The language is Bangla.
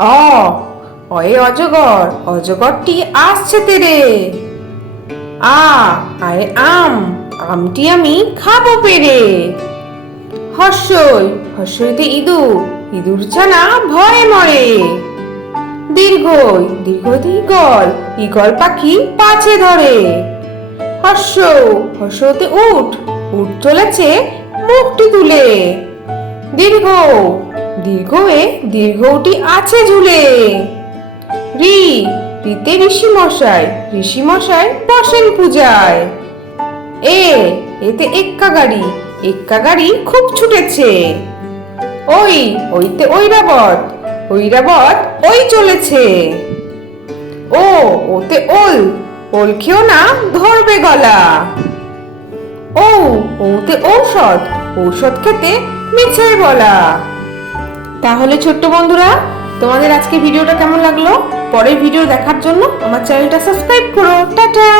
অ অয়ে অজগর, অজগরটি আসছে তেরে। আ আয়ে আম, আমটি আমি খাবো পেরে। হর্ষই হর্ষইতে ইঁদুর, ইঁদুর ছানা ভয়ে মরে। দীর্ঘই দীর্ঘইতে ঈগল, ঈগল পাখি পাছে ধরে। হর্ষ হর্ষতে উট, উট চলেছে মুখটি তুলে। দীর্ঘ দীর্ঘয়ে দীর্ঘটি আছে ঝুলে। রি রিতে ঋষি মশাই, ঋষি মশাই বসেন পূজায়। এ এতে এক্কা গাড়ি, এক্কা গাড়ি খুব ছুটেছে। ওই ওইতে ঐরাবত, ঐরাবত ওই চলেছে। ও ওতে ওল, ওল খেও না ধরবে গলা। ও ওতে ঔষধ, ঔষধ খেতে মিছে বলা। তাহলে ছোট্ট বন্ধুরা, তোমাদের আজকে ভিডিওটা কেমন লাগলো? পরের ভিডিও দেখার জন্য আমার চ্যানেলটা সাবস্ক্রাইব করো। টাটা।